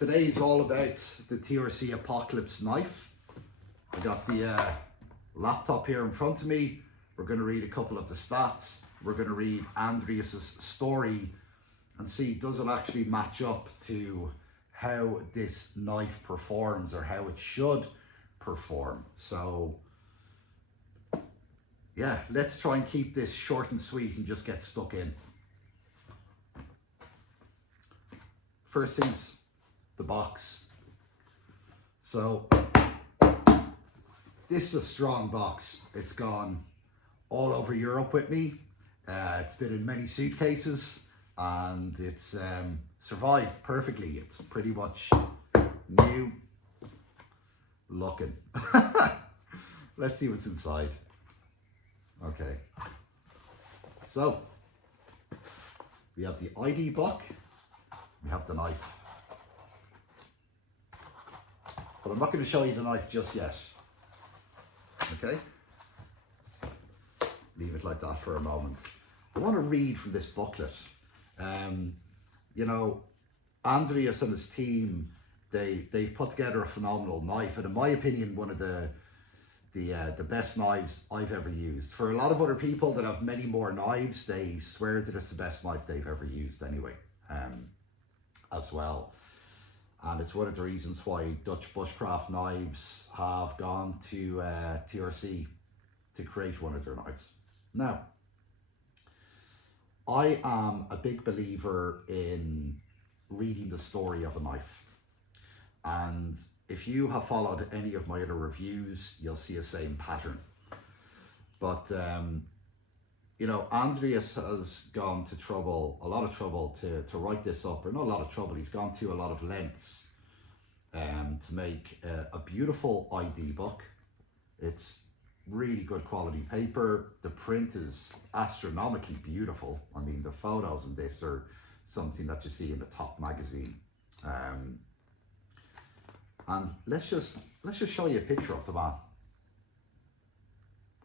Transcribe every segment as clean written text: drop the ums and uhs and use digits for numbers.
Today is all about the TRC Apocalypse knife. I got the laptop here in front of me. We're going to read a couple of the stats. We're going to read Andreas's story and see does it actually match up to how this knife performs or how it should perform. So yeah, let's try and keep this short and sweet and just get stuck in. First things, the box. So this is a strong box. It's gone all over Europe with me. It's been in many suitcases and it's survived perfectly. It's pretty much new looking. Let's see what's inside. Okay, so we have the ID book, we have the knife. But I'm not going to show you the knife just yet. Okay? Leave it like that for a moment. I want to read from this booklet. You know, Andreas and his team, they've put together a phenomenal knife, and in my opinion, one of the best knives I've ever used. For a lot of other people that have many more knives, they swear that it's the best knife they've ever used anyway, as well. And it's one of the reasons why Dutch bushcraft knives have gone to TRC to create one of their knives. Now, I am a big believer in reading the story of a knife. And if you have followed any of my other reviews, you'll see a same pattern. But, you know, Andreas has gone to a lot of trouble to write this up, or not a lot of trouble, he's gone to a lot of lengths to make a beautiful ID book. It's really good quality paper. The print is astronomically beautiful. I mean, the photos in this are something that you see in the top magazine. And let's just show you a picture of the man.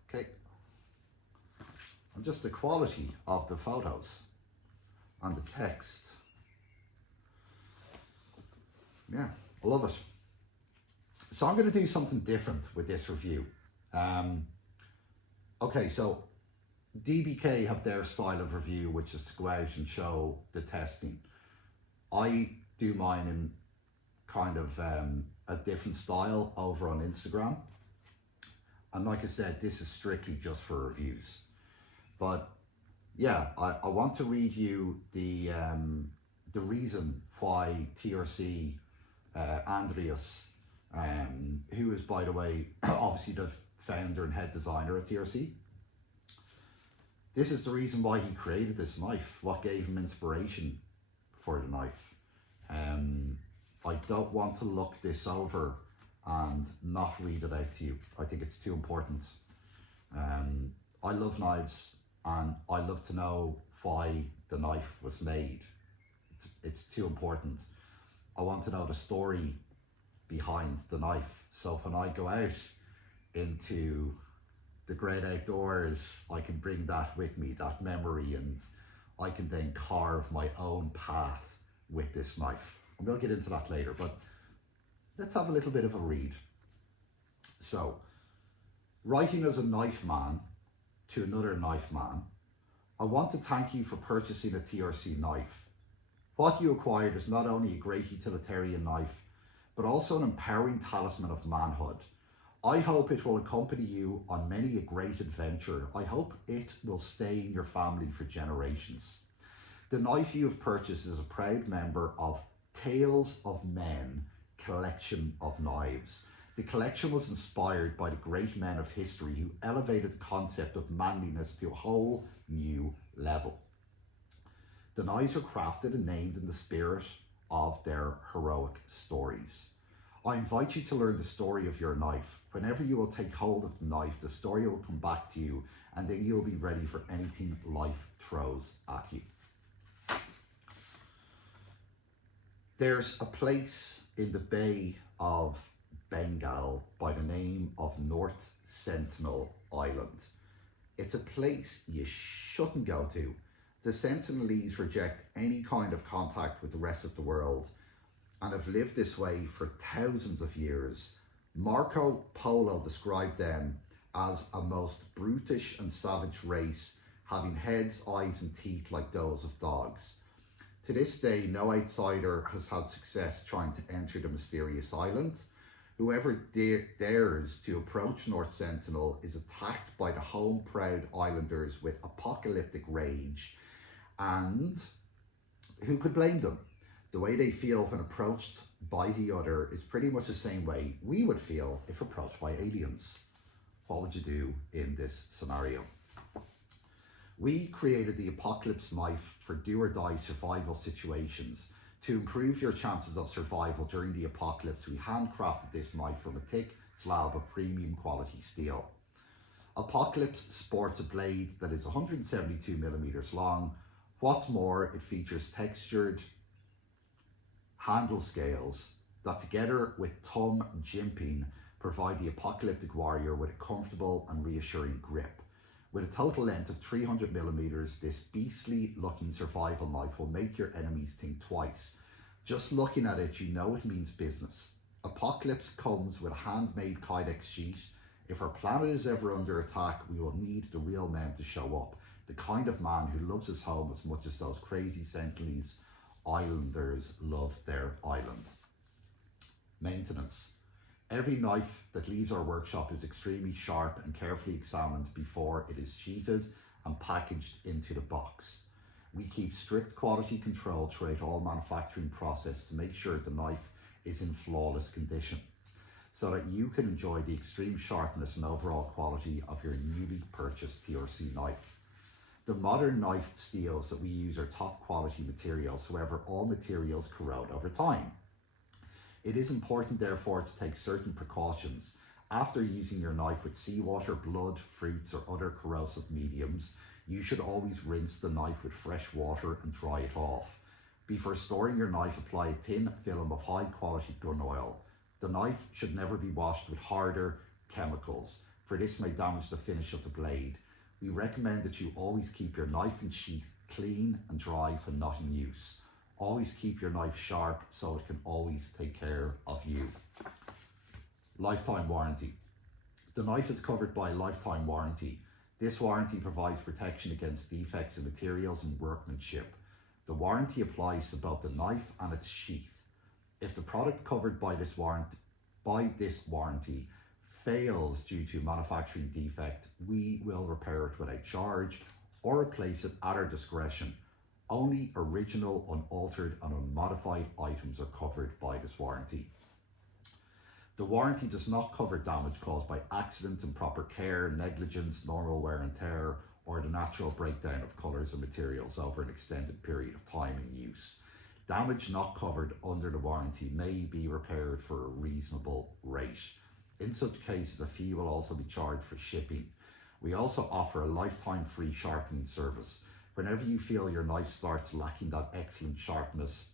Okay. And just the quality of the photos and the text. Yeah, I love it. So I'm going to do something different with this review. Okay, so DBK have their style of review, which is to go out and show the testing. I do mine in kind of a different style over on Instagram. And like I said, this is strictly just for reviews. But yeah, I want to read you the reason why TRC Andreas, who is, by the way, obviously the founder and head designer at TRC. This is the reason why he created this knife, what gave him inspiration for the knife. I don't want to look this over and not read it out to you. I think it's too important. I love knives and I love to know why the knife was made. It's too important. I want to know the story behind the knife. So when I go out into the great outdoors, I can bring that with me, that memory, and I can then carve my own path with this knife. And we'll get into that later, but let's have a little bit of a read. So, writing as a knife man to another knife man, I want to thank you for purchasing a TRC knife. What you acquired is not only a great utilitarian knife, but also an empowering talisman of manhood. I hope it will accompany you on many a great adventure. I hope it will stay in your family for generations. The knife you have purchased is a proud member of Tales of Men collection of knives. The collection was inspired by the great men of history who elevated the concept of manliness to a whole new level. The knives are crafted and named in the spirit of their heroic stories. I invite you to learn the story of your knife. Whenever you will take hold of the knife, the story will come back to you, and then you'll be ready for anything life throws at you. There's a place in the Bay of Bengal by the name of North Sentinel Island. It's a place you shouldn't go to. The Sentinelese reject any kind of contact with the rest of the world, and have lived this way for thousands of years. Marco Polo described them as a most brutish and savage race, having heads, eyes and teeth like those of dogs. To this day, no outsider has had success trying to enter the mysterious island. Whoever dares to approach North Sentinel is attacked by the home-proud islanders with apocalyptic rage, and who could blame them? The way they feel when approached by the other is pretty much the same way we would feel if approached by aliens. What would you do in this scenario? We created the Apocalypse knife for do-or-die survival situations. To improve your chances of survival during the apocalypse, we handcrafted this knife from a thick slab of premium quality steel. Apocalypse sports a blade that is 172 millimeters long. What's more, it features textured handle scales that, together with thumb jimping, provide the apocalyptic warrior with a comfortable and reassuring grip. With a total length of 300 millimeters, this beastly looking survival knife will make your enemies think twice. Just looking at it, you know it means business. Apocalypse comes with a handmade kydex sheet. If our planet is ever under attack, we will need the real men to show up. The kind of man who loves his home as much as those crazy Sentinelese islanders love their island. Maintenance. Every knife that leaves our workshop is extremely sharp and carefully examined before it is sheathed and packaged into the box. We keep strict quality control throughout all manufacturing process to make sure the knife is in flawless condition, so that you can enjoy the extreme sharpness and overall quality of your newly purchased TRC knife. The modern knife steels that we use are top quality materials, however all materials corrode over time. It is important therefore to take certain precautions. After using your knife with seawater, blood, fruits or other corrosive mediums, you should always rinse the knife with fresh water and dry it off. Before storing your knife, apply a thin film of high quality gun oil. The knife should never be washed with harder chemicals, for this may damage the finish of the blade. We recommend that you always keep your knife and sheath clean and dry when not in use. Always keep your knife sharp so it can always take care of you. Lifetime warranty. The knife is covered by a lifetime warranty. This warranty provides protection against defects in materials and workmanship. The warranty applies to both the knife and its sheath. If the product covered by this warranty fails due to manufacturing defect, we will repair it without charge or replace it at our discretion. Only original, unaltered and unmodified items are covered by this warranty. The warranty does not cover damage caused by accident, improper care, negligence, normal wear and tear, or the natural breakdown of colours and materials over an extended period of time in use. Damage not covered under the warranty may be repaired for a reasonable rate. In such cases, a fee will also be charged for shipping. We also offer a lifetime free sharpening service. Whenever you feel your knife starts lacking that excellent sharpness,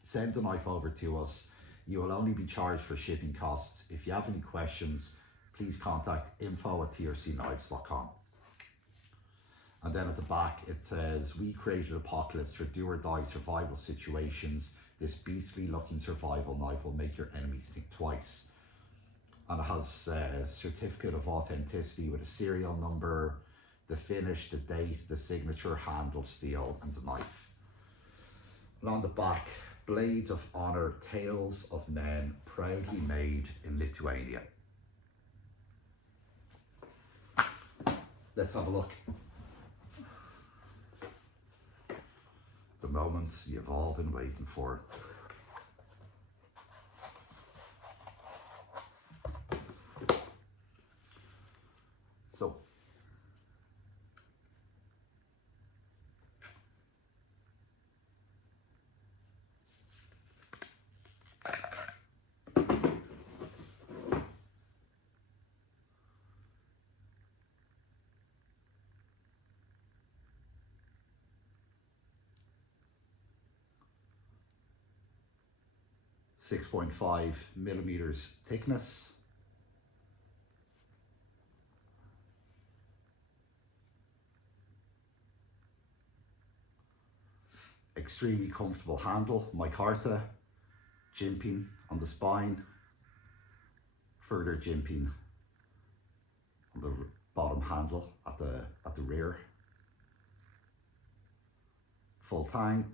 send the knife over to us. You will only be charged for shipping costs. If you have any questions, please contact info@trcknives.com. And then at the back it says, we created Apocalypse for do or die survival situations. This beastly looking survival knife will make your enemies think twice. And it has a certificate of authenticity with a serial number, the finish, the date, the signature, handle, steel and the knife. And on the back, blades of honor, tales of men, proudly made in Lithuania. Let's have a look. The moment you've all been waiting for. So, .5 millimeters thickness. Extremely comfortable handle, micarta, jimping on the spine, further jimping on the bottom handle at the rear, full tang.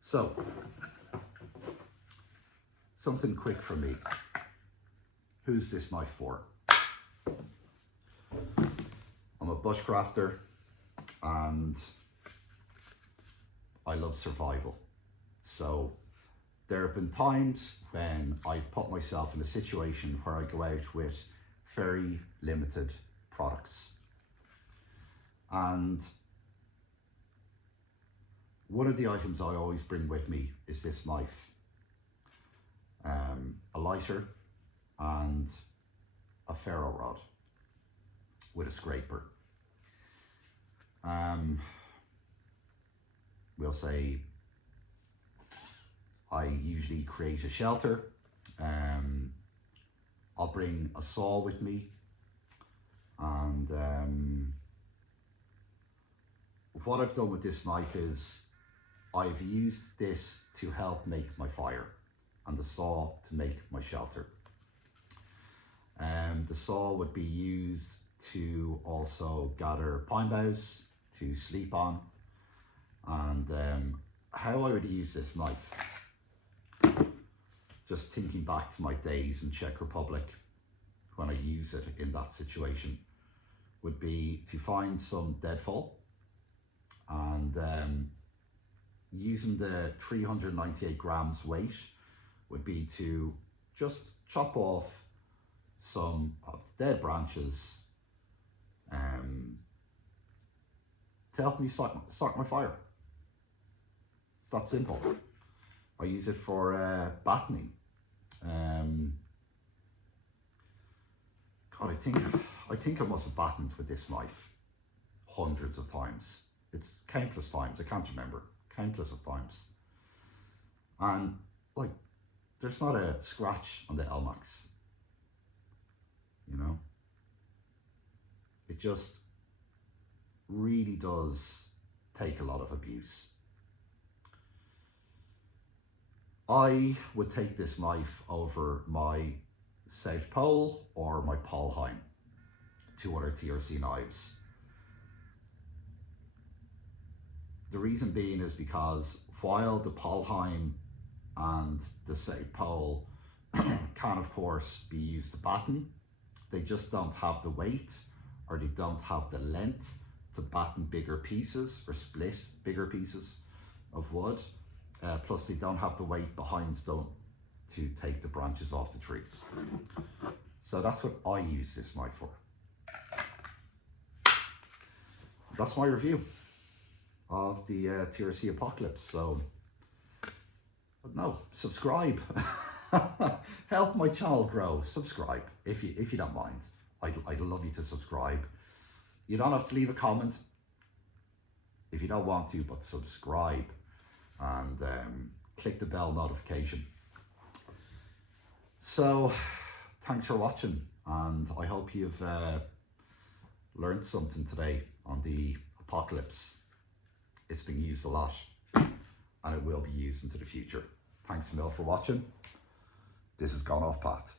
So, something quick from me. Who's this knife for? I'm a bushcrafter and I love survival. So there have been times when I've put myself in a situation where I go out with very limited products. And one of the items I always bring with me is this knife. A lighter and a ferro rod with a scraper. We'll say I usually create a shelter. I'll bring a saw with me, and what I've done with this knife is I've used this to help make my fire and the saw to make my shelter. The saw would be used to also gather pine boughs to sleep on. And how I would use this knife, just thinking back to my days in Czech Republic when I use it in that situation, would be to find some deadfall and using the 398 grams weight would be to just chop off some of the dead branches to help me start my fire. It's that simple. I use it for battening. God, I think I must have battened with this knife hundreds of times. It's countless times. I can't remember. Countless of times. And like, there's not a scratch on the L-Max. You know, it just really does take a lot of abuse. I would take this knife over my South Pole or my Paulheim, two other TRC knives. The reason being is because while the Paulheim and the South Pole can of course be used to batten, they just don't have the weight or they don't have the length to batten bigger pieces or split bigger pieces of wood. Plus they don't have the weight behind them to take the branches off the trees. So that's what I use this knife for. That's my review of the TRC Apocalypse. So, but no, subscribe. Help my channel grow. Subscribe if you don't mind. I'd love you to subscribe. You don't have to leave a comment if you don't want to, but subscribe and click the bell notification. So thanks for watching, and I hope you've learned something today on the Apocalypse. It's been used a lot and it will be used into the future. Thanks a mil for watching. This has gone off path.